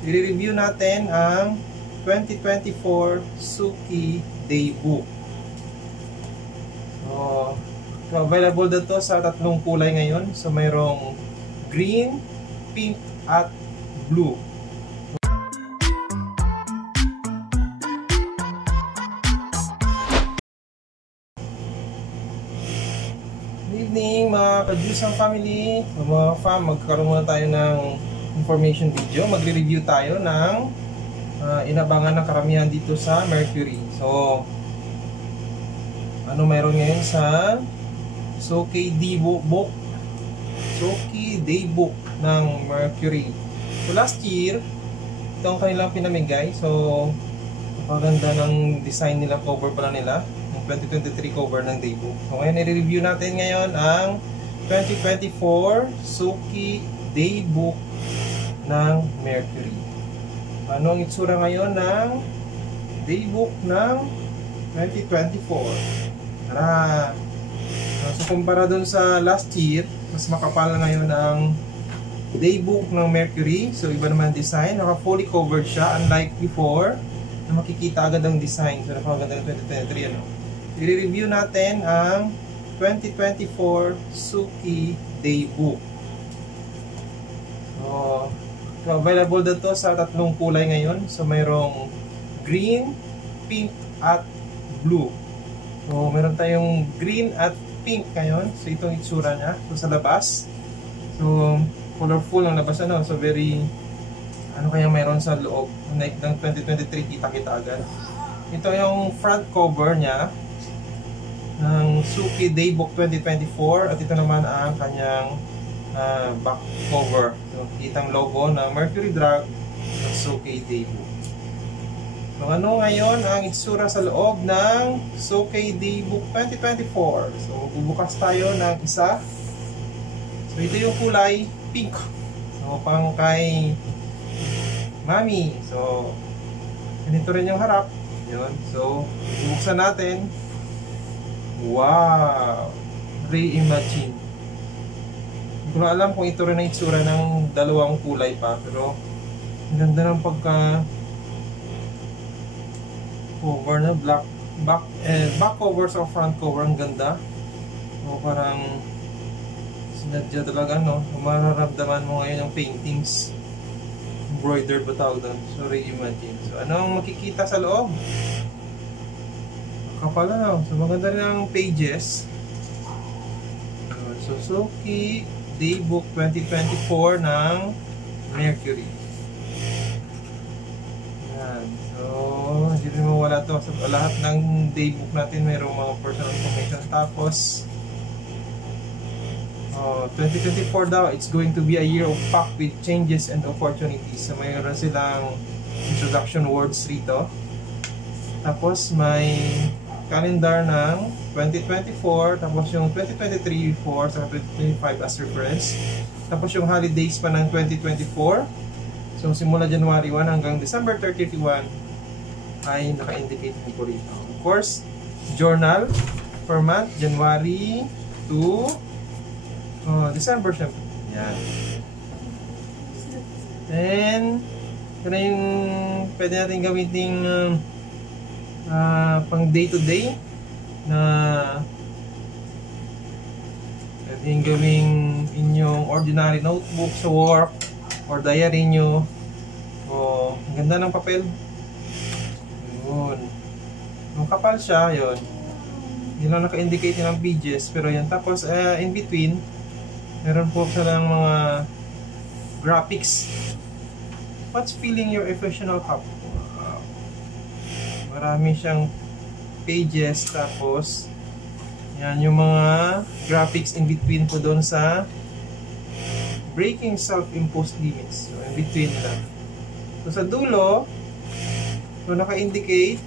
I-review natin ang 2024 Suki Daybook. So, available dito sa tatlong kulay ngayon. So, mayroong green, pink, at blue. Good evening mga Kadusang family. So, mga fam, magkaroon muna tayo ng information video. Magre-review tayo ng inabangan ng karamihan dito sa Mercury. So, ano mayroon ngayon sa Suki Daybook ng Mercury. So last year, ito ang kanilang pinamigay. So napaganda ng design nila, cover pala nila, yung 2023 cover ng Daybook. So ngayon i-review natin ngayon ang 2024 Suki Daybook ng Mercury. Ano ang itsura ngayon ng Daybook ng 2024? Tara! So kumpara dun sa last year, mas makapal na ngayon ang Daybook ng Mercury. So iba naman design, naka fully covered siya, unlike before na makikita agad ang design. So napakaganda ng 2023 ano. I-review natin ang 2024 Suki Daybook. So available dito sa tatlong kulay ngayon. So mayroong green, pink, at blue. So meron tayong green at pink ngayon. So itong itsura niya. So sa labas. So colorful ang labas ano. So very ano kaya mayroon sa loob. Like ng 2023 kita-kita agad. Ito yung front cover niya ng Suki Daybook 2024 at ito naman ang kanyang back cover. So kitang logo na Mercury Drug at Suki Daybook. So ano ngayon ang itsura sa loob ng Suki Daybook 2024? So bubukas tayo ng isa. So ito yung kulay pink. So pang kay Mami. So ganito rin yung harap. Yun. So bubuksan natin. Wow! Reimagine. Hindi ko na alam kung ito rin ang itsura ng dalawang kulay pa. Pero ang ganda ng pagka cover na black back cover sa front cover, ang ganda. O parang sinadya talaga no. Mararamdaman mo ngayon yung paintings, embroidered ba tawag doon? So reimagine. So ano ang makikita sa loob? Kapal na. So maganda rin ang pages. So Suki Daybook 2024 ng Mercury. Yan. So hindi rin mawala to. So lahat ng daybook natin mayroong mga personal information. Tapos 2024 daw, it's going to be a year of packed with changes and opportunities. So mayroon silang introduction words rito. Tapos may calendar ng 2024, tapos yung 2023 before, sa 2025 as reference. Tapos yung holidays pa ng 2024. So simula January 1 hanggang December 31 ay naka-indicate po rito. Of course, journal per month, January to December syempre. Yan. Then, ito na yung pwede natin gamitin pang day to day na pwede yung gawing inyong ordinary notebook sa work or diary nyo. O, ang ganda ng papel. Yun. Yung kapal siya, yun. Yun lang naka-indicate ng pages. Pero yan. Tapos, in between, meron po siya ng mga graphics. What's filling your efficient cup? Marami siyang pages. Tapos, yan yung mga graphics in between po doon sa breaking self-imposed limits. So, in between lang. So, sa dulo, so naka-indicate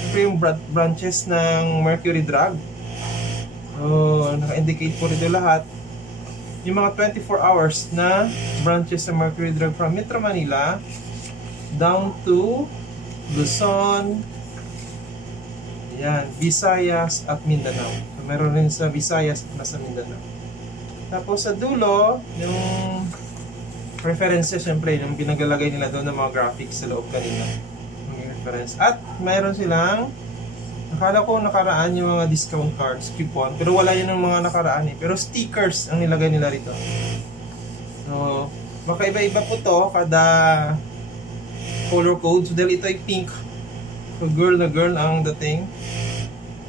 ito yung branches ng Mercury Drug. So, naka-indicate po rito lahat. Yung mga 24 hours na branches ng Mercury Drug from Metro Manila down to Luzon, yan, Visayas at Mindanao. So, meron rin sa Visayas at nasa Mindanao. Tapos sa dulo, yung references, syempre, yung pinagalagay nila doon ng mga graphics sa loob kanina. Yung reference. At mayroon silang, nakala ko nakaraan yung mga discount cards, coupon, pero wala yun ng mga nakaraan eh. Pero stickers ang nilagay nila rito. So, makaiba-iba po to kada color code. So, dahil ito ay pink. So, girl na girl ang dating.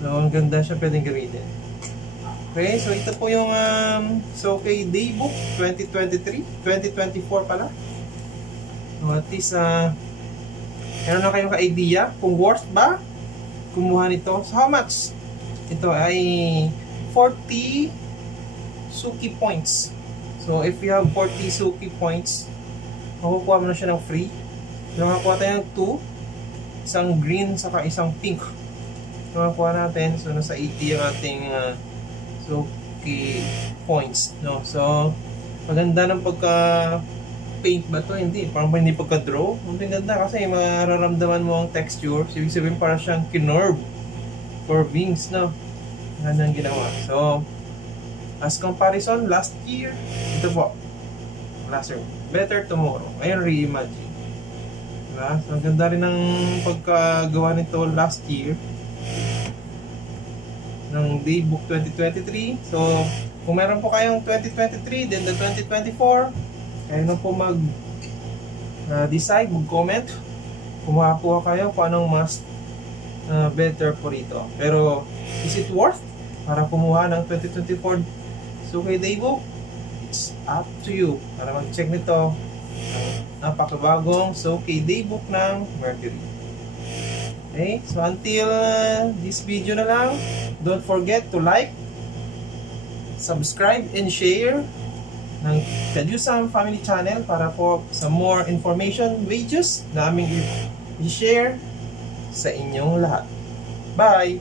So, ang ganda siya pwedeng gamitin. Okay, so ito po yung Soke Daybook 2023, 2024 pala. So at least, meron na kayong ka-idea kung worth ba kumuha nito. So how much? Ito ay 40 Suki points. So if you have 40 Suki points, makukuha mo na siya ng free. So makakuha tayo ng 2, isang green saka isang pink. So makakuha natin, so nasa 80 ang ating Suki points, no? So maganda ng pagka paint ba to? Hindi, parang hindi pagka-draw. Ang ganda kasi mararamdaman mo ang texture. So, ibig sabihin para siyang kinorb for wings, no? Yan ang ginawa. So, as comparison, last year, ito po. Last year, Better Tomorrow. Ngayon, Reimagine. Diba? So, ang ganda rin ng pagkagawa nito last year ng Daybook 2023. So, kung meron po kayong 2023, then the 2024, kayo na po mag-decide, mag-comment kung makakuha kayo kung anong mas better po rito. Pero, is it worth para kumuha ng 2024 Suki Daybook? It's up to you. Para mag-check nito ang napakabagong Suki Daybook ng Mercury. Okay? So, until this video na lang, don't forget to like, subscribe, and share ng Kadusam Family Channel para po sa more information videos na aming i-share sa inyong lahat. Bye!